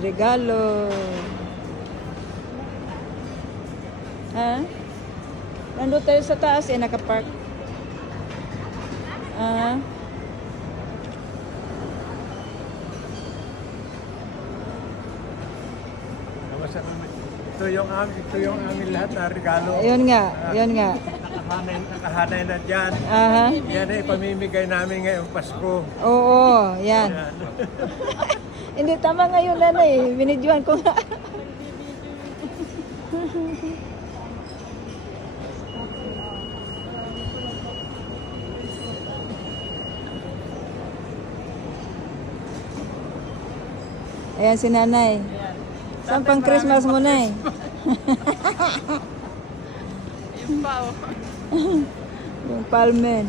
regalo. Ha? Nandun tayo sa taas eh, nakapark. Ah. Ito yung amin lahat na regalo. Yun nga, yun nga. Nakahanay na dyan. Aha. Yan ay pamimigay namin ngayong Pasko. Oo, yan. Yan. Hindi, tama nga yun, nanay. Binidyohan ko nga. Ayan si nanay. Saan pang Christmas mo, nay? Yung pao. Yung palmen.